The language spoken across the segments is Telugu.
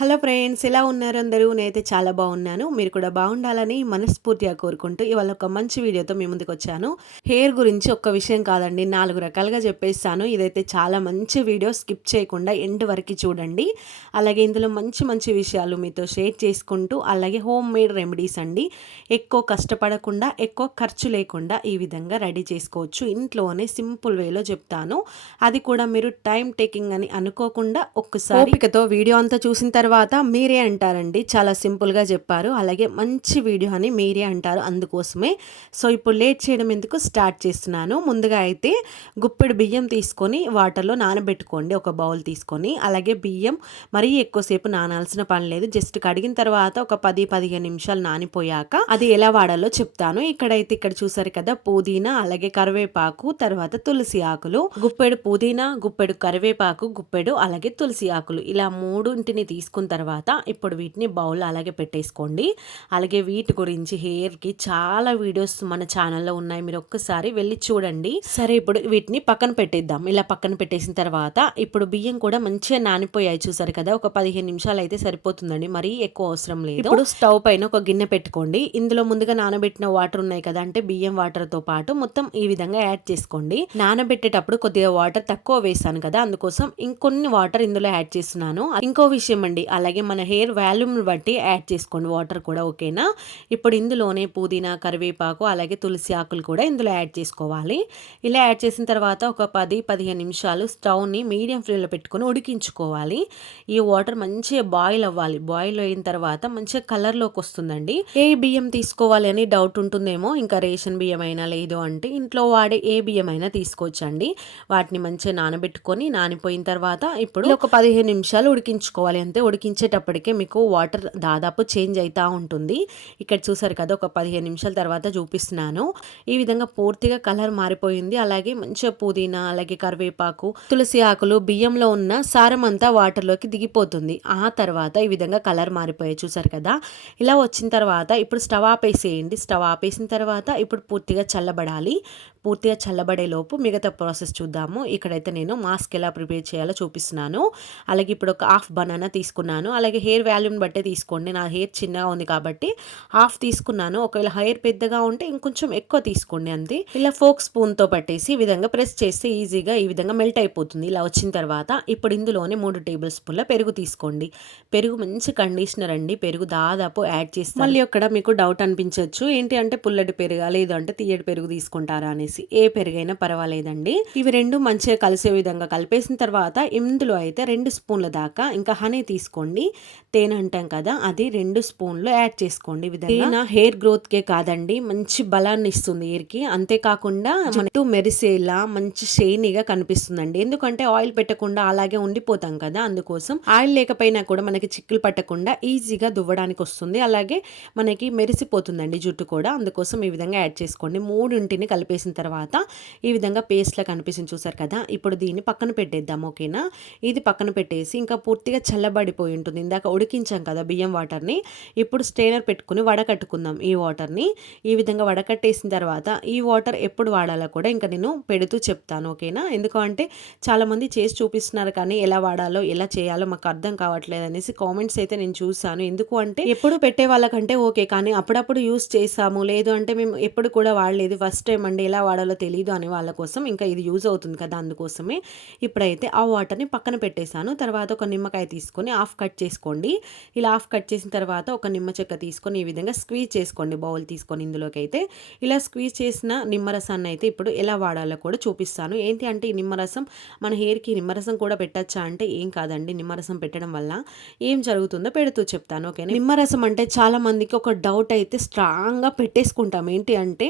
హలో ఫ్రెండ్స్, ఎలా ఉన్నారు అందరూ? నేనైతే చాలా బాగున్నాను. మీరు కూడా బాగుండాలని మనస్ఫూర్తిగా కోరుకుంటూ ఇవాళ ఒక మంచి వీడియోతో మీ ముందుకొచ్చాను. హెయిర్ గురించి ఒక్క విషయం కాదండి, 4 రకాలుగా చెప్పేస్తాను. ఇదైతే చాలా మంచి వీడియో, స్కిప్ చేయకుండా ఎండ్ వరకు చూడండి. అలాగే ఇందులో మంచి మంచి విషయాలు మీతో షేర్ చేసుకుంటూ, అలాగే హోమ్ మేడ్ రెమెడీస్ అండి. ఎక్కువ కష్టపడకుండా, ఎక్కువ ఖర్చు లేకుండా ఈ విధంగా రెడీ చేసుకోవచ్చు. ఇంట్లోనే సింపుల్ వేలో చెప్తాను. అది కూడా మీరు టైం టేకింగ్ అని అనుకోకుండా ఒక్కసారి ఓపికతో వీడియో అంతా చూసిన తర్వాత మీరే అంటారండి, చాలా సింపుల్గా చెప్పారు, అలాగే మంచి వీడియో అని మీరే అంటారు. అందుకోసమే సో ఇప్పుడు లేట్ చేయడం ఎందుకు, స్టార్ట్ చేస్తున్నాను. ముందుగా అయితే గుప్పెడు బియ్యం తీసుకొని వాటర్లో నానబెట్టుకోండి, ఒక బౌల్ తీసుకొని. అలాగే బియ్యం మరీ ఎక్కువసేపు నానాల్సిన పని లేదు, జస్ట్ కడిగిన తర్వాత ఒక 10-15 నిమిషాలు నానిపోయాక అది ఎలా వాడాలో చెప్తాను. ఇక్కడ చూసారు కదా, పుదీనా అలాగే కరివేపాకు, తర్వాత తులసి ఆకులు, గుప్పెడు పుదీనా, గుప్పెడు కరివేపాకు, గుప్పెడు అలాగే తులసి ఆకులు, ఇలా మూడింటిని తీసుకున్న తర్వాత ఇప్పుడు వీటిని బౌల్ అలాగే పెట్టేసుకోండి. అలాగే వీటి గురించి హెయిర్కి చాలా వీడియోస్ మన ఛానల్లో ఉన్నాయి, మీరు ఒక్కసారి వెళ్ళి చూడండి. సరే, ఇప్పుడు వీటిని పక్కన పెట్టేద్దాం. ఇలా పక్కన పెట్టేసిన తర్వాత ఇప్పుడు బియ్యం కూడా మంచిగా నానిపోయాయి, చూసారు కదా. ఒక 15 నిమిషాలు అయితే సరిపోతుందండి, మరీ ఎక్కువ అవసరం లేదు. ఇప్పుడు స్టవ్ పైన ఒక గిన్నె పెట్టుకోండి. ఇందులో ముందుగా నానబెట్టిన వాటర్ ఉన్నాయి కదా, అంటే బియ్యం వాటర్తో పాటు మొత్తం ఈ విధంగా యాడ్ చేసుకోండి. నానబెట్టేటప్పుడు కొద్దిగా వాటర్ తక్కువ వేసాను కదా, అందుకోసం ఇంకొన్ని వాటర్ ఇందులో యాడ్ చేస్తున్నాను. ఇంకో విషయం అండి, అలాగే మన హెయిర్ వాల్యూమ్ బట్టి యాడ్ చేసుకోండి వాటర్ కూడా, ఓకేనా. ఇప్పుడు ఇందులోనే పుదీనా, కరివేపాకు అలాగే తులసి ఆకులు కూడా ఇందులో యాడ్ చేసుకోవాలి. ఇలా యాడ్ చేసిన తర్వాత ఒక 10-15 నిమిషాలు స్టవ్ని మీడియం ఫ్లేమ్లో పెట్టుకొని ఉడికించుకోవాలి. ఈ వాటర్ మంచిగా బాయిల్ అవ్వాలి. బాయిల్ అయిన తర్వాత మంచిగా కలర్లోకి వస్తుందండి. ఏ బియ్యం తీసుకోవాలి అని డౌట్ ఉంటుందేమో, ఇంకా రేషన్ బియ్యం అయినా లేదు అంటే ఇంట్లో వాడే ఏ బియ్యం అయినా తీసుకోవచ్చండి. వాటిని మంచిగా నానబెట్టుకొని, నానిపోయిన తర్వాత ఇప్పుడు ఒక 15 నిమిషాలు ఉడికించుకోవాలి అంతే. ఉడికించేటప్పటికే మీకు వాటర్ దాదాపు చేంజ్ అవుతూ ఉంటుంది. ఇక్కడ చూసారు కదా, ఒక 15 నిమిషాల తర్వాత చూపిస్తున్నాను. ఈ విధంగా పూర్తిగా కలర్ మారిపోయింది. అలాగే మంచిగా పుదీనా అలాగే కరివేపాకు, తులసి ఆకులు, బియ్యంలో ఉన్న సారం అంతా వాటర్లోకి దిగిపోతుంది. ఆ తర్వాత ఈ విధంగా కలర్ మారిపోయాయి, చూసారు కదా. ఇలా వచ్చిన తర్వాత ఇప్పుడు స్టవ్ ఆపేసేయండి. స్టవ్ ఆపేసిన తర్వాత ఇప్పుడు పూర్తిగా చల్లబడాలి. పూర్తిగా చల్లబడే లోపు మిగతా ప్రాసెస్ చూద్దాము. ఇక్కడైతే నేను మాస్క్ ఎలా ప్రిపేర్ చేయాలో చూపిస్తున్నాను. అలాగే ఇప్పుడు ఒక హాఫ్ బనానా తీసుకున్నాను. అలాగే హెయిర్ వాల్యూమ్ బట్టే తీసుకోండి. నా హెయిర్ చిన్నగా ఉంది కాబట్టి హాఫ్ తీసుకున్నాను. ఒకవేళ హెయిర్ పెద్దగా ఉంటే ఇంకొంచెం ఎక్కువ తీసుకోండి అంతే. ఇలా ఫోక్ స్పూన్తో పట్టేసి ఈ విధంగా ప్రెస్ చేస్తే ఈజీగా ఈ విధంగా మెల్ట్ అయిపోతుంది. ఇలా వచ్చిన తర్వాత ఇప్పుడు ఇందులోనే 3 టేబుల్ స్పూన్ల పెరుగు తీసుకోండి. పెరుగు మంచి కండిషనర్ అండి, పెరుగు దాదాపు యాడ్ చేస్తాను. మళ్ళీ అక్కడ మీకు డౌట్ అనిపించవచ్చు, ఏంటి అంటే పుల్లటి పెరుగా లేదు అంటే తీయటి పెరుగు తీసుకుంటారా అనేసి. ఏ పెరుగైనా పర్వాలేదండి. ఇవి రెండు మంచిగా కలిసే విధంగా కలిపేసిన తర్వాత ఇందులో అయితే 2 స్పూన్ల దాకా ఇంకా హనీ తీసుకోండి. తేనె అంటాం కదా, అది 2 స్పూన్లు యాడ్ చేసుకోండి. ఈ విధంగా హెయిర్ గ్రోత్ కే కాదండి, మంచి బలాన్ని ఇస్తుంది హెయిర్ కి. అంతేకాకుండా జుట్టు మెరిసేలా మంచి షైనీగా కనిపిస్తుందండి. ఎందుకంటే ఆయిల్ పెట్టకుండా అలాగే ఉండిపోతాం కదా, అందుకోసం ఆయిల్ లేకపోయినా కూడా మనకి చిక్కులు పట్టకుండా ఈజీగా దువ్వడానికి వస్తుంది. అలాగే మనకి మెరిసిపోతుందండి జుట్టు కూడా, అందుకోసం ఈ విధంగా యాడ్ చేసుకోండి. మూడింటిని కలిపేసిన తర్వాత ఈ విధంగా పేస్ట్లా కనిపిస్తుంది, చూసారు కదా. ఇప్పుడు దీన్ని పక్కన పెట్టేద్దాం, ఓకేనా. ఇది పక్కన పెట్టేసి ఇంకా పూర్తిగా చల్లబడిపోయి ఉంటుంది. ఇందాక ఉడికించాం కదా బియ్యం వాటర్ని, ఇప్పుడు స్ట్రైనర్ పెట్టుకుని వడకట్టుకుందాం ఈ వాటర్ని. ఈ విధంగా వడకట్టేసిన తర్వాత ఈ వాటర్ ఎప్పుడు వాడాలో కూడా ఇంకా నేను పెడుతూ చెప్తాను, ఓకేనా. ఎందుకంటే చాలామంది చేసి చూపిస్తున్నారు కానీ ఎలా వాడాలో ఎలా చేయాలో మాకు అర్థం కావట్లేదు అనేసి కామెంట్స్ అయితే నేను చూసాను. ఎందుకు అంటే ఎప్పుడు పెట్టే వాళ్ళకంటే ఓకే, కానీ అప్పుడప్పుడు యూస్ చేసాము, లేదు అంటే మేము ఎప్పుడు కూడా వాడలేదు, ఫస్ట్ టైం అండి, ఎలా వాడాలో తెలియదు అనే వాళ్ళ కోసం ఇంకా ఇది యూజ్ అవుతుంది కదా, అందుకోసమే. ఇప్పుడైతే ఆ వాటర్ని పక్కన పెట్టేశాను. తర్వాత ఒక నిమ్మకాయ తీసుకొని హాఫ్ కట్ చేసుకోండి. ఇలా హాఫ్ కట్ చేసిన తర్వాత ఒక నిమ్మ చెక్క తీసుకొని ఈ విధంగా స్క్వీజ్ చేసుకోండి, బౌల్ తీసుకొని. ఇందులోకి అయితే ఇలా స్క్వీజ్ చేసిన నిమ్మరసాన్ని అయితే ఇప్పుడు ఎలా వాడాలో కూడా చూపిస్తాను. ఏంటి అంటే ఈ నిమ్మరసం మన హెయిర్కి నిమ్మరసం కూడా పెట్టచ్చా అంటే ఏం కాదండి, నిమ్మరసం పెట్టడం వల్ల ఏం జరుగుతుందో పెడుతూ చెప్తాను, ఓకేనా. నిమ్మరసం అంటే చాలా మందికి ఒక డౌట్ అయితే స్ట్రాంగ్గా పెట్టేసుకుంటాం. ఏంటి అంటే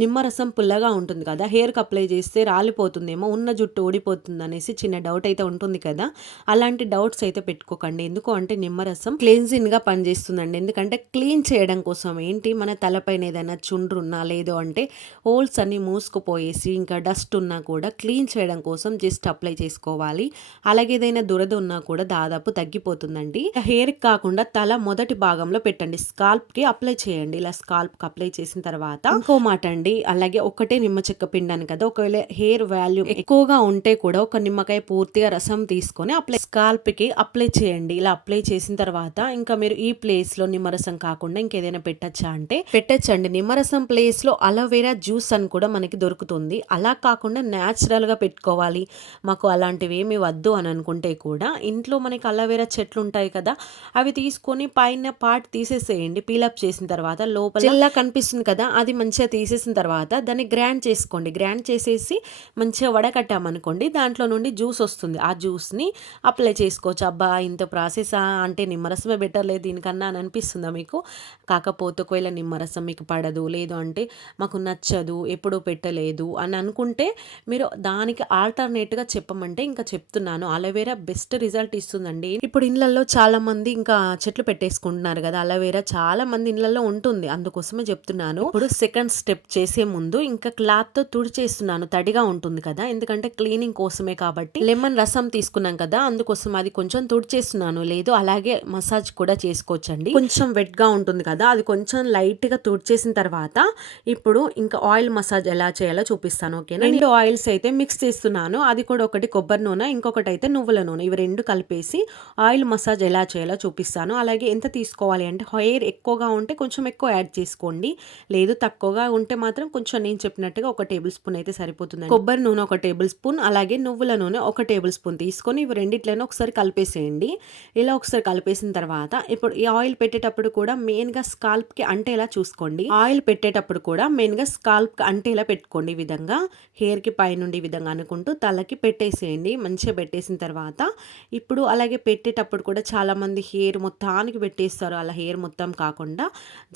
నిమ్మరసం పుల్లగా ఉంటుంది కదా, హెయిర్కి అప్లై చేస్తే రాలిపోతుందేమో, ఉన్న జుట్టు ఊడిపోతుంది అనేసి చిన్న డౌట్ అయితే ఉంటుంది కదా. అలాంటి డౌట్స్ అయితే పెట్టుకోకండి. ఎందుకు అంటే నిమ్మరసం క్లెన్జింగ్గా పనిచేస్తుందండి. ఎందుకంటే క్లీన్ చేయడం కోసం, ఏంటి మన తలపైన ఏదైనా చుండ్రున్నా లేదు అంటే హోల్స్ అన్ని మూసుకుపోయేసి ఇంకా డస్ట్ ఉన్నా కూడా క్లీన్ చేయడం కోసం జస్ట్ అప్లై చేసుకోవాలి. అలాగే ఏదైనా దురద ఉన్నా కూడా దాదాపు తగ్గిపోతుందండి. హెయిర్కి కాకుండా తల మొదటి భాగంలో పెట్టండి, స్కాల్ప్కి అప్లై చేయండి. ఇలా స్కాల్ప్కి అప్లై చేసిన తర్వాత ఇంకో మాట అండి, అలాగే ఒకటే నిమ్మ చెక్క పిండాను కదా, ఒకవేళ హెయిర్ వాల్యూమ్ ఎక్కువగా ఉంటే కూడా ఒక నిమ్మకాయ పూర్తిగా రసం తీసుకొని స్కాల్ప్కి అప్లై చేయండి. ఇలా అప్లై చేసిన తర్వాత ఇంకా మీరు ఈ ప్లేస్లో నిమ్మరసం కాకుండా ఇంకేదైనా పెట్టచ్చా అంటే పెట్టచ్చండి. నిమ్మరసం ప్లేస్లో అలోవెరా జ్యూస్ అని కూడా మనకి దొరుకుతుంది. అలా కాకుండా న్యాచురల్గా పెట్టుకోవాలి, మాకు అలాంటివి ఏమి వద్దు అని అనుకుంటే కూడా ఇంట్లో మనకి అలోవెరా చెట్లు ఉంటాయి కదా, అవి తీసుకొని పైన పార్ట్ తీసేసేయండి. పీలప్ చేసిన తర్వాత లోపల జెల్లా కనిపిస్తుంది కదా, అది మంచిగా తీసేసిన తర్వాత దాన్ని గ్రైండ్ చేసుకోండి. గ్రైండ్ చేసేసి మంచిగా వడకట్టామనుకోండి, దాంట్లో నుండి జ్యూస్ వస్తుంది. ఆ జ్యూస్ని అప్లై చేసుకోవచ్చు. అబ్బా ఇంత ప్రాసెసా అంటే నిమ్మరసమే బెటర్ లేదు దీనికన్నా అని అనిపిస్తుందా మీకు? కాకపోతే ఒకవేళ నిమ్మరసం మీకు పడదు, లేదు అంటే మాకు నచ్చదు, ఎప్పుడూ పెట్టలేదు అని అనుకుంటే మీరు దానికి ఆల్టర్నేట్గా చెప్పమంటే ఇంకా చెప్తున్నాను. అలోవెరా బెస్ట్ రిజల్ట్ ఇస్తుందండి. ఇప్పుడు ఇళ్ళల్లో చాలా మంది ఇంకా చెట్లు పెట్టేసుకుంటున్నారు కదా, అలోవెరా చాలా మంది ఇళ్ళల్లో ఉంటుంది, అందుకోసమే చెప్తున్నాను. ఇప్పుడు సెకండ్ స్టెప్ చేసే ముందు ఇంకా క్లాత్తో తుడిచేస్తున్నాను, తడిగా ఉంటుంది కదా, ఎందుకంటే క్లీనింగ్ కోసమే కాబట్టి. లెమన్ రసం తీసుకున్నాం కదా, అందుకోసం అది కొంచెం తుడిచేస్తున్నాను. లేదు అలాగే మసాజ్ కూడా చేసుకోవచ్చండి. కొంచెం వెట్ గా ఉంటుంది కదా, అది కొంచెం లైట్ గా తుడిచేసిన తర్వాత ఇప్పుడు ఇంకా ఆయిల్ మసాజ్ ఎలా చేయాలో చూపిస్తాను. ఓకేనా, 2 ఆయిల్స్ అయితే మిక్స్ చేస్తున్నాను. అది కూడా ఒకటి కొబ్బరి నూనె, ఇంకొకటి అయితే నువ్వుల నూనె. ఇవి 2 కలిపేసి ఆయిల్ మసాజ్ ఎలా చేయాలో చూపిస్తాను. అలాగే ఎంత తీసుకోవాలి అంటే హెయిర్ ఎక్కువగా ఉంటే కొంచెం ఎక్కువ యాడ్ చేసుకోండి, లేదు తక్కువగా ఉంటే మాత్రం కొంచెం నేను చెప్పినట్టుగా 1 టేబుల్ స్పూన్ అయితే సరిపోతుంది. కొబ్బరి నూనె 1 టేబుల్ స్పూన్, అలాగే నువ్వుల నూనె 1 టేబుల్ స్పూన్ తీసుకొని ఇవి రెండిట్లైనా ఒకసారి కలిపేసేయండి. ఇలా ఒకసారి కలిపేసిన తర్వాత ఇప్పుడు ఈ ఆయిల్ పెట్టేటప్పుడు కూడా మెయిన్గా స్కాల్ప్కి అంటేలా చూసుకోండి. ఆయిల్ పెట్టేటప్పుడు కూడా మెయిన్గా స్కాల్ప్కి అంటేలా పెట్టుకోండి. ఈ విధంగా హెయిర్కి పైనుండి ఈ విధంగా అనుకుంటూ తలకి పెట్టేసేయండి. మంచిగా పెట్టేసిన తర్వాత ఇప్పుడు అలాగే పెట్టేటప్పుడు కూడా చాలామంది హెయిర్ మొత్తానికి పెట్టేస్తారు. అలా హెయిర్ మొత్తం కాకుండా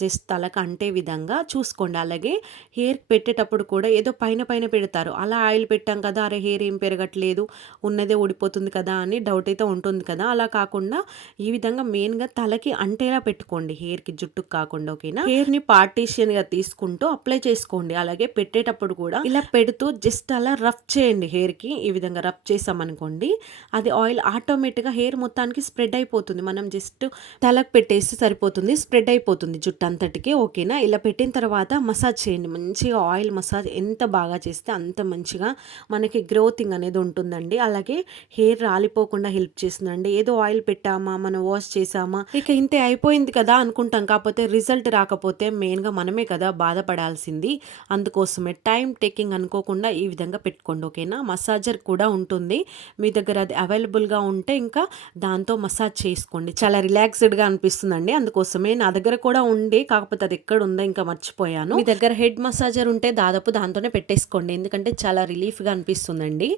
జస్ట్ తలకు అంటే విధంగా చూసుకోండి. అలాగే హెయిర్ పెట్టేటప్పుడు కూడా ఏదో పైన పైన పెడతారు. అలా ఆయిల్ పెట్టాం కదా, అరే హెయిర్ ఏం పెరగట్లేదు, ఉన్నదే ఊడిపోతుంది కదా అని డౌట్ అయితే ఉంటుంది కదా. అలా కాకుండా ఈ విధంగా మెయిన్గా తలకి అంటేలా పెట్టుకోండి, హెయిర్కి జుట్టుకు కాకుండా. ఓకేనా, హెయిర్ని పార్టీషియన్గా తీసుకుంటూ అప్లై చేసుకోండి. అలాగే పెట్టేటప్పుడు కూడా ఇలా పెడుతూ జస్ట్ అలా రఫ్ చేయండి. హెయిర్కి ఈ విధంగా రఫ్ చేసామనుకోండి, అది ఆయిల్ ఆటోమేటిక్గా హెయిర్ మొత్తానికి స్ప్రెడ్ అయిపోతుంది. మనం జస్ట్ తలకు పెట్టేసి సరిపోతుంది, స్ప్రెడ్ అయిపోతుంది జుట్టు అంతటికి. ఓకేనా, ఇలా పెట్టిన తర్వాత మసాజ్ చేయండి. మంచిగా ఆయిల్ మసాజ్ ఎంత బాగా చేస్తే అంత మంచిగా మనకి గ్రోతింగ్ అనేది ఉంటుందండి. అలాగే హెయిర్ రాలిపోకుండా హెల్ప్ చేస్తుందండి. ఏదో ఆయిల్ పెట్టామా, మనం వాష్ చేసామా, ఇక ఇంతే అయిపోయింది కదా అనుకుంటాం. కాకపోతే రిజల్ట్ రాకపోతే మెయిన్గా మనమే కదా బాధపడాల్సింది. అందుకోసమే టైం టేకింగ్ అనుకోకుండా ఈ విధంగా పెట్టుకోండి. ఓకేనా, మసాజర్ కూడా ఉంటుంది మీ దగ్గర, అది అవైలబుల్గా ఉంటే ఇంకా దాంతో మసాజ్ చేసుకోండి. చాలా రిలాక్స్డ్గా అనిపిస్తుందండి. అందుకోసమే నా దగ్గర కూడా ఉండే, కాకపోతే అది ఎక్కడ ఉందో ఇంకా మర్చిపోయాను. మీ దగ్గర హెడ్ మసాజర్ ఉంటే దాదాపు దాంతోనే పెట్టేసుకోండి, ఎందుకంటే చాలా రిలీఫ్గా అనిపిస్తుందండి.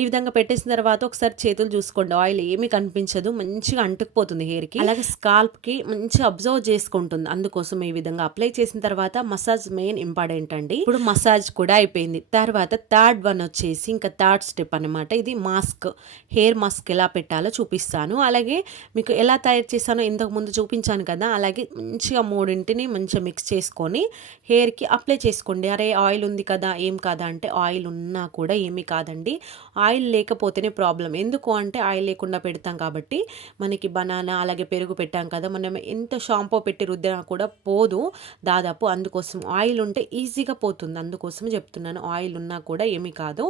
ఈ విధంగా పెట్టేసిన తర్వాత ఒకసారి చేతులు చూసుకోండి, ఆయిల్ ఏమీ కనిపించదు, మంచిగా అంటుకుపోతుంది హెయిర్కి. అలాగే స్కాల్ప్కి మంచిగా అబ్జర్వ్ చేసుకుంటుంది. అందుకోసం ఈ విధంగా అప్లై చేసిన తర్వాత మసాజ్ మెయిన్ ఇంపార్టెంట్ అండి. ఇప్పుడు మసాజ్ కూడా అయిపోయింది. తర్వాత థర్డ్ వన్ వచ్చేసి ఇంకా థర్డ్ స్టెప్ అనమాట. ఇది మాస్క్, హెయిర్ మాస్క్ ఎలా పెట్టాలో చూపిస్తాను. అలాగే మీకు ఎలా తయారు చేస్తానో ఇంతకు ముందు చూపించాను కదా, అలాగే మంచిగా మూడింటిని మంచిగా మిక్స్ చేసుకొని హెయిర్కి అప్లై చేసుకోండి. అరే ఆయిల్ ఉంది కదా ఏం కాదా అంటే, ఆయిల్ ఉన్నా కూడా ఏమీ కాదండి. ఆయిల్ లేకపోతేనే ప్రాబ్లం. ఎందుకు అంటే ఆయిల్ లేకుండా పెడతాం కాబట్టి మనకి బనానా అలాగే పెరుగు పెట్టాం కదా, మనం ఎంత షాంపూ పెట్టి రుద్దినా కూడా పోదు దాదాపు. అందుకోసం ఆయిల్ ఉంటే ఈజీగా పోతుంది, అందుకోసం చెప్తున్నాను. ఆయిల్ ఉన్నా కూడా ఏమీ కాదు.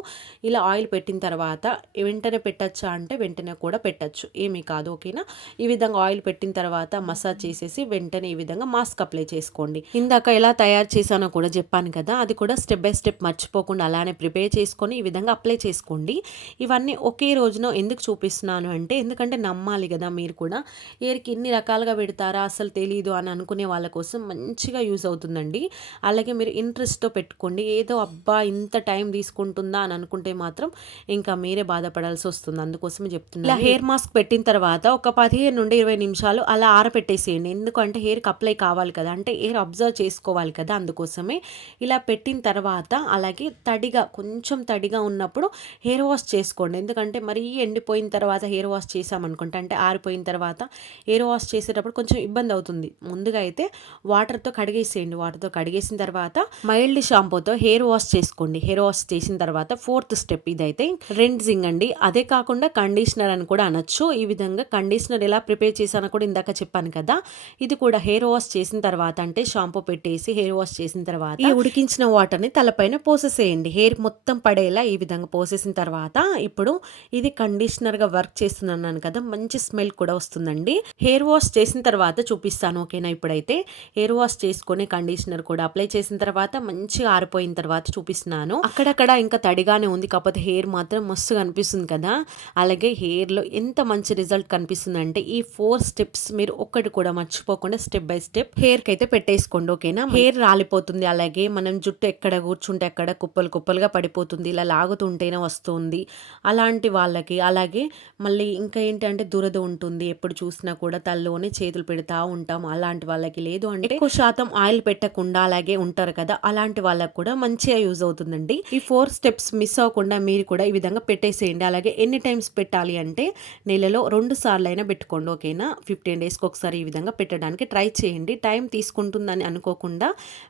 ఇలా ఆయిల్ పెట్టిన తర్వాత వెంటనే పెట్టచ్చా అంటే వెంటనే కూడా పెట్టచ్చు, ఏమీ కాదు. ఓకేనా, ఈ విధంగా ఆయిల్ పెట్టిన తర్వాత మసాజ్ చేసేసి వెంటనే ఈ విధంగా మాస్క్ అప్లై చేసుకోండి. ఇందాక ఎలా తయారు చేశానో కూడా చెప్పాను కదా, అది కూడా స్టెప్ బై స్టెప్ మర్చిపోకుండా అలానే ప్రిపేర్ చేసుకొని ఈ విధంగా అప్లై చేసుకోండి. ఇవన్నీ ఒకే రోజున ఎందుకు చూపిస్తున్నాను అంటే, ఎందుకంటే నమ్మాలి కదా మీరు కూడా. హెయిర్కి ఇన్ని రకాలుగా పెడతారా అసలు తెలీదు అని అనుకునే వాళ్ళ కోసం మంచిగా యూజ్ అవుతుందండి. అలాగే మీరు ఇంట్రెస్ట్తో పెట్టుకోండి. ఏదో అబ్బా ఇంత టైం తీసుకుంటుందా అని అనుకుంటే మాత్రం ఇంకా మీరే బాధపడాల్సి వస్తుంది. అందుకోసమే చెప్తున్నాను. ఇలా హెయిర్ మాస్క్ పెట్టిన తర్వాత ఒక 15 నుండి 20 నిమిషాలు అలా ఆరపెట్టేసేయండి. ఎందుకంటే హెయిర్కి అప్లై కావాలి కదా, అంటే హెయిర్ అబ్జర్వ్ చేసుకోవాలి కదా, అందుకోసమే. ఇలా పెట్టిన తర్వాత అలాగే తడిగా కొంచెం తడిగా ఉన్నప్పుడు హెయిర్ వాష్ చేసుకోండి. ఎందుకంటే మరీ ఎండిపోయిన తర్వాత హెయిర్ వాష్ చేసామనుకుంటే, అంటే ఆరిపోయిన తర్వాత హెయిర్ వాష్ చేసేటప్పుడు కొంచెం ఇబ్బంది అవుతుంది. ముందుగా అయితే వాటర్తో కడిగేసేయండి. వాటర్తో కడిగేసిన తర్వాత మైల్డ్ షాంపూతో హెయిర్ వాష్ చేసుకోండి. హెయిర్ వాష్ చేసిన తర్వాత ఫోర్త్ స్టెప్ ఇదైతే రెండ్జింగ్ అండి. అదే కాకుండా కండిషనర్ అని కూడా అనొచ్చు. ఈ విధంగా కండిషనర్ ఎలా ప్రిపేర్ చేశానో కూడా ఇందాక చెప్పాను కదా, ఇది కూడా హెయిర్ వాష్ చేసిన తర్వాత, అంటే షాంపూ పెట్టేసి హెయిర్ వాష్ చేసిన తర్వాత ఈ ఉడికించిన వాటర్ని తలపైన పోసేసేయండి. హెయిర్ మొత్తం పడేలా ఈ విధంగా పోసేసిన తర్వాత ఇప్పుడు ఇది కండిషనర్‌గా వర్క్ చేస్తుందన్నాను కదా! మంచి స్మెల్ కూడా వస్తుందండి. హెయిర్ వాష్ చేసిన తర్వాత చూపిస్తాను ఓకేనా? ఇప్పుడైతే హెయిర్ వాష్ చేసుకొని కండిషనర్ కూడా అప్లై చేసిన తర్వాత మంచిగా ఆరిపోయిన తర్వాత చూపిస్తున్నాను. అక్కడక్కడ ఇంకా తడిగానే ఉంది. కాకపోతే హెయిర్ మాత్రం మస్తుగా అనిపిస్తుంది కదా! అలాగే హెయిర్‌లో ఎంత మంచి రిజల్ట్ కనిపిస్తుందంటే ఈ 4 స్టెప్స్ మీరు ఒక్కటి కూడా మర్చిపోకుండా స్టెప్ బై స్టెప్ హెయిర్‌కి అయితే పెట్టేసుకోండి ఓకేనా? హెయిర్ రాలిపోతుంది. అలాగే మనం జుట్టు ఎక్కడ కూర్చుంటే అక్కడ కుప్పలు కుప్పలుగా పడిపోతుంది. ఇలా లాగుతుంటేనే వస్తుంది. అలాంటి వాళ్ళకి అలాగే మళ్ళీ ఇంకా ఏంటంటే దురద ఉంటుంది. ఎప్పుడు చూసినా కూడా తలలోనే చేతులు పెడతా ఉంటాం. అలాంటి వాళ్ళకి లేదు అంటే ఎక్కువ శాతం ఆయిల్ పెట్టకుండా అలాగే ఉంటారు కదా! అలాంటి వాళ్ళకి కూడా మంచిగా యూజ్ అవుతుందండి. ఈ 4 స్టెప్స్ మిస్ అవ్వకుండా మీరు కూడా ఈ విధంగా పెట్టేసేయండి. అలాగే ఎన్ని టైమ్స్ పెట్టాలి అంటే నెలలో 2 సార్లైనా పెట్టుకోండి ఓకేనా? 15 డేస్‌కి ఒకసారి ఈ విధంగా పెట్టడానికి ట్రై చేయండి. టైం తీసుకుంటుందని అనుకోకుండా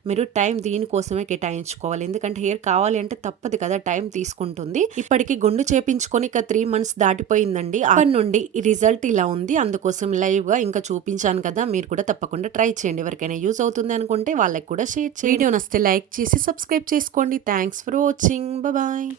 మీరు టైం దీనికోసమే కేటాయించుకోవాలి. ఎందుకంటే హెయిర్ కావాలి అంటే తప్పదు కదా! టైం తీసుకుంటుంది. ఇప్పటికి గుండు చేపించుకొని ఇక 3 మంత్స్ దాటిపోయిందండి. అప్పటి నుండి ఈ రిజల్ట్ ఇలా ఉంది. అందుకోసం లైవ్‌గా ఇంకా చూపించాను కదా! మీరు కూడా తప్పకుండా ట్రై చేయండి. ఎవరికైనా యూజ్ అవుతుంది అనుకుంటే వాళ్ళకి కూడా షేర్ చేయండి. వీడియో నచ్చితే లైక్ చేసి సబ్స్క్రైబ్ చేసుకోండి. Thanks for watching. బాయ్.